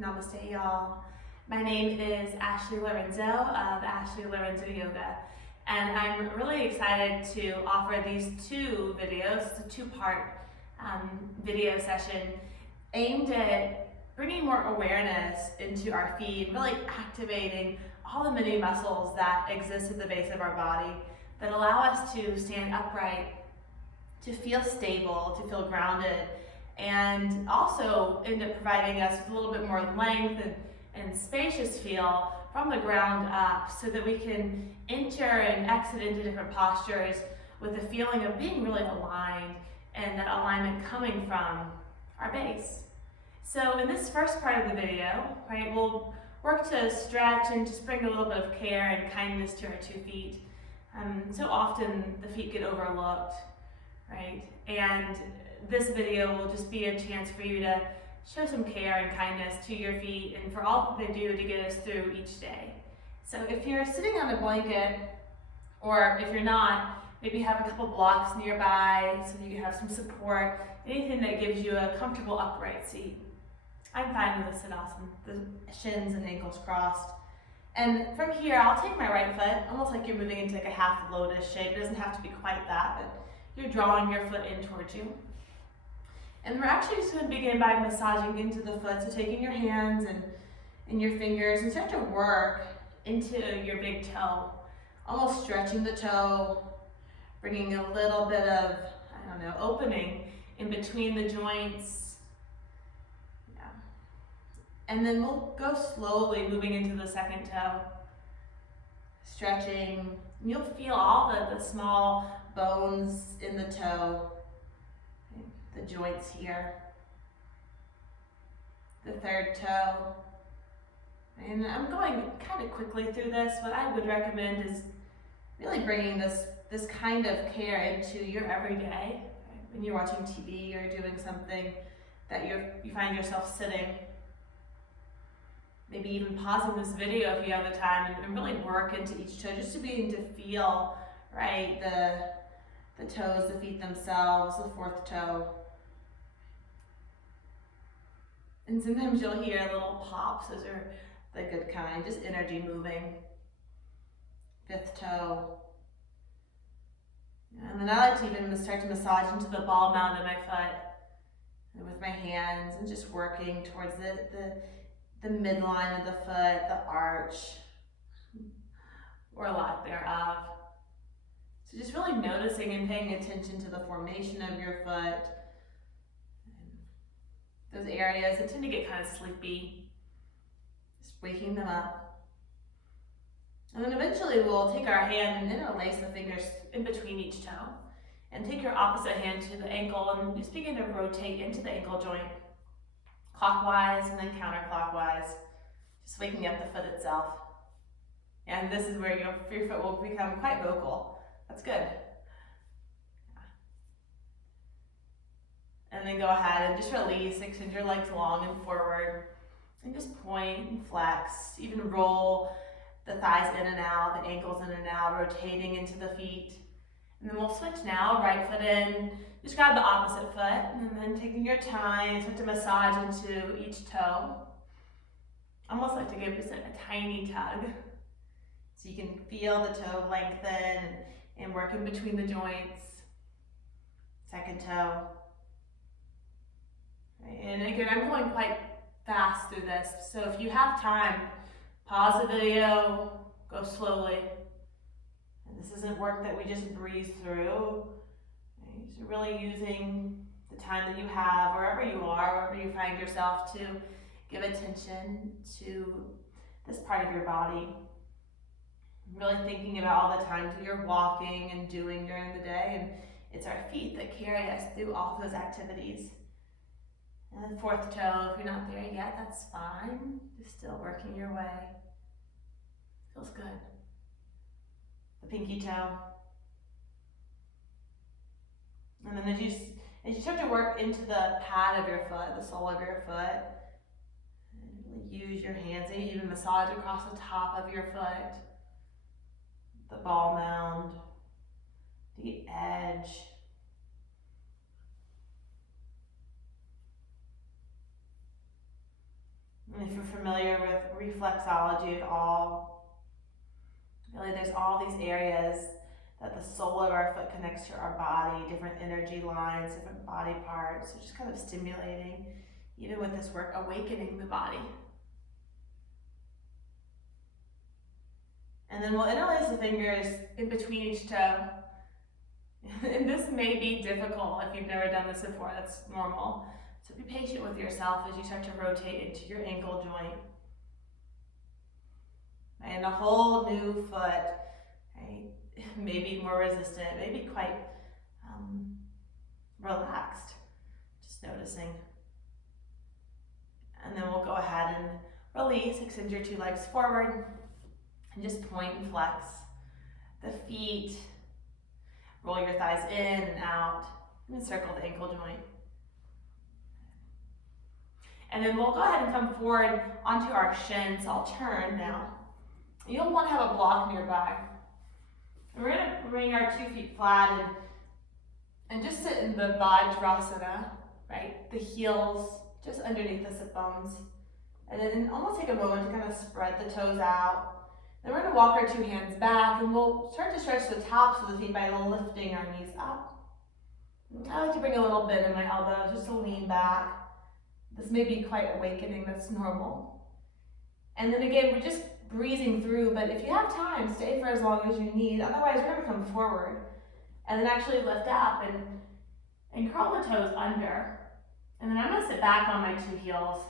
Namaste, y'all. My name is Ashley Lorenzo of Ashley Lorenzo Yoga, and I'm really excited to offer these two videos. It's a two-part video session aimed at bringing more awareness into our feet, really activating all the many muscles that exist at the base of our body that allow us to stand upright, to feel stable, to feel grounded, and also end up providing us with a little bit more length and spacious feel from the ground up so that we can enter and exit into different postures with a feeling of being really aligned and that alignment coming from our base. So in this first part of the video, right, we'll work to stretch and just bring a little bit of care and kindness to our 2 feet. So often the feet get overlooked, right? And this video will just be a chance for you to show some care and kindness to your feet and for all that they do to get us through each day. So if you're sitting on a blanket, or if you're not, maybe have a couple blocks nearby so you have some support, anything that gives you a comfortable upright seat. I'm fine with a Siddhasana, the shins and ankles crossed. And from here, I'll take my right foot, almost like you're moving into like a half lotus shape. It doesn't have to be quite that, but you're drawing your foot in towards you. And we're actually just going to begin by massaging into the foot. So taking your hands and your fingers and start to work into your big toe. Almost stretching the toe, bringing a little bit of, opening in between the joints. Yeah. And then we'll go slowly moving into the second toe. Stretching. You'll feel all the small bones in the toe, the joints here, the third toe. And I'm going kind of quickly through this. What I would recommend is really bringing this kind of care into your everyday. Right? When you're watching TV or doing something that you find yourself sitting, maybe even pausing this video if you have the time and really work into each toe, just to begin to feel, right, the toes, the feet themselves, the fourth toe. And sometimes you'll hear little pops. Those are the good kind, just energy moving. Fifth toe. And then I like to even start to massage into the ball mound of my foot and with my hands and just working towards the midline of the foot, the arch, or lack thereof. So just really noticing and paying attention to the formation of your foot. Those areas that tend to get kind of sleepy, just waking them up. And then eventually we'll take our hand and interlace the fingers in between each toe and take your opposite hand to the ankle and just begin to rotate into the ankle joint, clockwise and then counterclockwise, just waking up the foot itself. And this is where your foot will become quite vocal. That's good. And then go ahead and just release, extend your legs long and forward, and just point and flex, even roll the thighs in and out, the ankles in and out, rotating into the feet. And then we'll switch now, right foot in, just grab the opposite foot, and then taking your time, start to massage into each toe. Almost like to give just a tiny tug, so you can feel the toe lengthen and work in between the joints. Second toe. And again, I'm going quite fast through this, so if you have time, pause the video, go slowly. And this isn't work that we just breeze through. You're really using the time that you have, wherever you are, wherever you find yourself, to give attention to this part of your body. Really thinking about all the times that you're walking and doing during the day, and it's our feet that carry us through all those activities. And the fourth toe, if you're not there yet, that's fine. Just still working your way. Feels good. The pinky toe. And then as you start to work into the pad of your foot, the sole of your foot, use your hands and even massage across the top of your foot, the ball mound, the edge. And if you're familiar with reflexology at all, really there's all these areas that the sole of our foot connects to our body, different energy lines, different body parts, so just kind of stimulating, even with this work, awakening the body. And then we'll interlace the fingers in between each toe. And this may be difficult if you've never done this before, that's normal. So be patient with yourself as you start to rotate into your ankle joint. And a whole new foot, right? Maybe more resistant, maybe quite relaxed, just noticing. And then we'll go ahead and release, extend your two legs forward, and just point and flex the feet. Roll your thighs in and out, and circle the ankle joint. And then we'll go ahead and come forward onto our shins. So I'll turn now. You'll want to have a block nearby. And we're going to bring our 2 feet flat and just sit in the Vajrasana, right? The heels just underneath the sit bones. And then almost take a moment to kind of spread the toes out. Then we're going to walk our 2 hands back, and we'll start to stretch the tops of the feet by lifting our knees up. I like to bring a little bend in my elbows just to lean back. This may be quite awakening, that's normal. And then again, we're just breezing through, but if you have time, stay for as long as you need. Otherwise, we're going to come forward and then actually lift up and curl the toes under. And then I'm going to sit back on my 2 heels.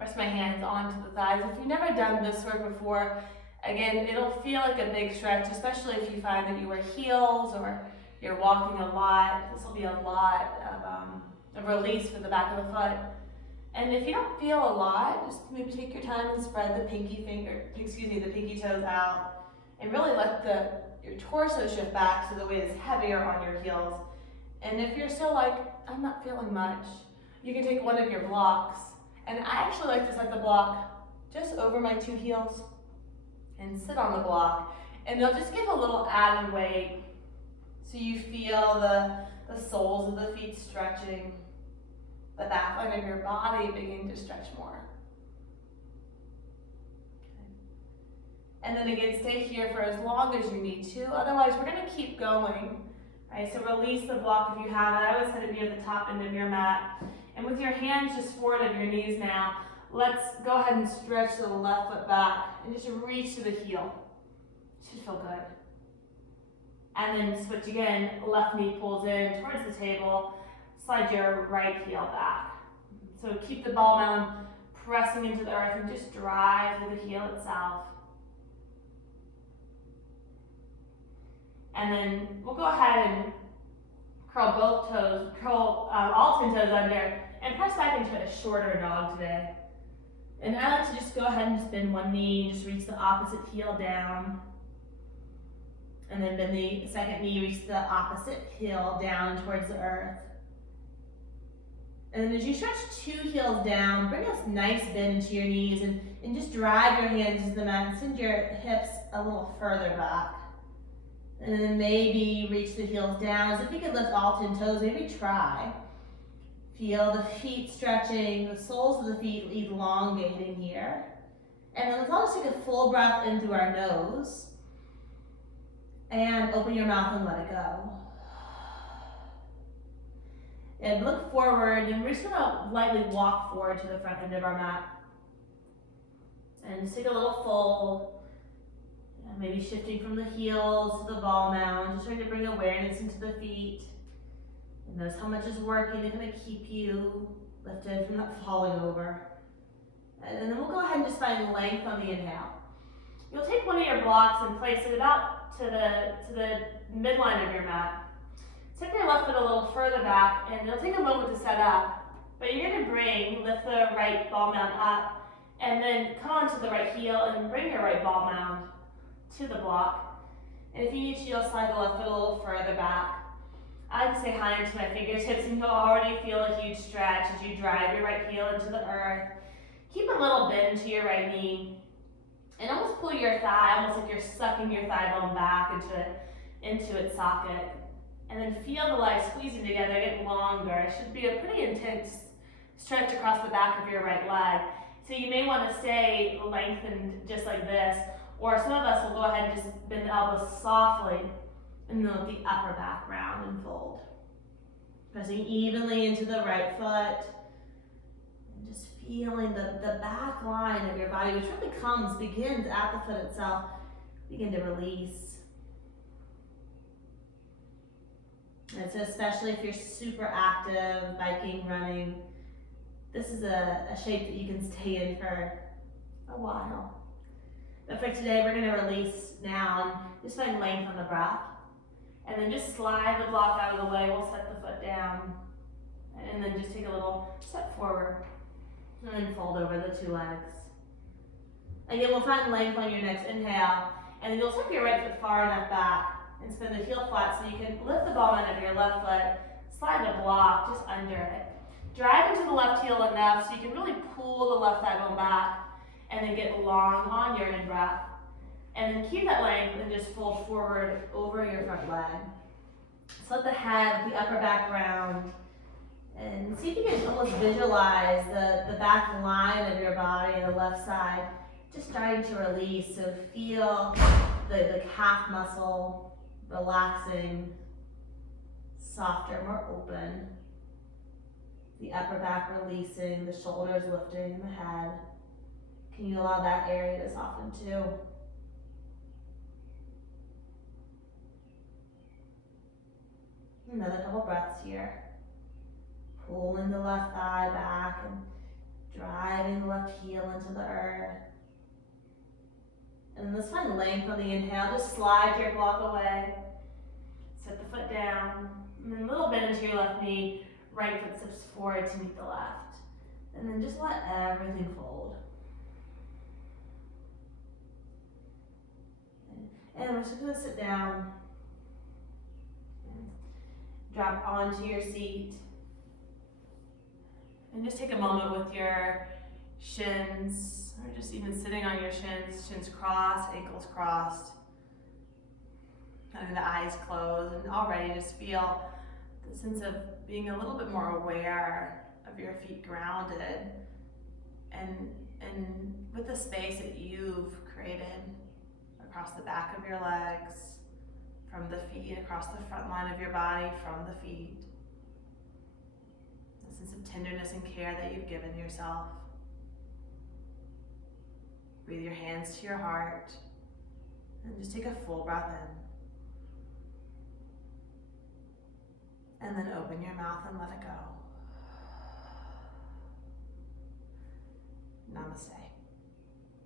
Rest my hands onto the thighs. If you've never done this work before, again, it'll feel like a big stretch, especially if you find that you wear heels or you're walking a lot. This will be a lot of release for the back of the foot. And if you don't feel a lot, just maybe take your time and spread the pinky toes out, and really let your torso shift back so the weight is heavier on your heels. And if you're still like, I'm not feeling much, you can take one of your blocks. And I actually like to set the block just over my 2 heels and sit on the block. And they'll just give a little added weight so you feel the soles of the feet stretching, the back line of your body beginning to stretch more. Okay. And then again, stay here for as long as you need to. Otherwise, we're going to keep going. Right? So release the block if you have it. I always set it near the top end of your mat. And with your hands just forward of your knees now, let's go ahead and stretch the left foot back and just reach to the heel. Should feel good. And then switch again, left knee pulls in towards the table, slide your right heel back. So keep the ball mound pressing into the earth and just drive through the heel itself. And then we'll go ahead and curl both toes, all 10 toes under, and press back into a shorter dog today. And I like to just go ahead and just bend one knee, just reach the opposite heel down. And then bend the second knee, reach the opposite heel down towards the earth. And then as you stretch 2 heels down, bring a nice bend to your knees and just drive your hands to the mat and send your hips a little further back. And then maybe reach the heels down. As if you could lift all 10 toes, maybe try. Feel the feet stretching, the soles of the feet elongating here. And then let's all just take a full breath in through our nose. And open your mouth and let it go. And look forward, and we're just gonna lightly walk forward to the front end of our mat. And just take a little fold. And maybe shifting from the heels to the ball mound, just trying to bring awareness into the feet. And notice how much is working to kind of keep you lifted from not falling over. And then we'll go ahead and just find length on the inhale. You'll take one of your blocks and place it about to the midline of your mat. Tip your left foot a little further back, and it'll take a moment to set up. But you're going to lift the right ball mound up, and then come onto the right heel and bring your right ball mound to the block. And if you need to, you'll slide the left foot a little further back. I like to say hi into my fingertips, and you'll already feel a huge stretch as you drive your right heel into the earth. Keep a little bend to your right knee, and almost pull your thigh, almost like you're sucking your thigh bone back into its socket. And then feel the legs squeezing together, get longer. It should be a pretty intense stretch across the back of your right leg. So you may want to stay lengthened just like this, or some of us will go ahead and just bend the elbows softly and then let the upper back round and fold. Pressing evenly into the right foot and just feeling the back line of your body, which really begins at the foot itself, begin to release. And so especially if you're super active, biking, running, this is a shape that you can stay in for a while. But for today, we're going to release now and just find length on the breath. And then just slide the block out of the way. We'll set the foot down. And then just take a little step forward. And then fold over the two legs. Again, we'll find length on your next inhale. And then you'll step your right foot far enough back and spin the heel flat so you can lift the ball end of your left foot, slide the block just under it. Drive into the left heel enough so you can really pull the left thigh bone back and then get long on your in-breath. And then keep that length and just fold forward over your front leg. So let the head, the upper back round, and see if you can almost visualize the back line of your body, the left side, just starting to release. So feel the calf muscle relaxing, softer, more open. The upper back releasing, the shoulders lifting, the head. Can you allow that area to soften too? Another couple breaths here. Pulling the left thigh back and driving the left heel into the earth. And let's find length on the inhale. Just slide your block away. Set the foot down. And then a little bend into your left knee. Right foot steps forward to meet the left. And then just let everything fold. And we're just going to sit down. Drop onto your seat. And just take a moment with your shins, or just even sitting on your shins, shins crossed, ankles crossed. And the eyes closed, and already just feel the sense of being a little bit more aware of your feet grounded and with the space that you've created across the back of your legs, from the feet, across the front line of your body, from the feet. A sense of tenderness and care that you've given yourself. Breathe your hands to your heart and just take a full breath in. And then open your mouth and let it go. Namaste.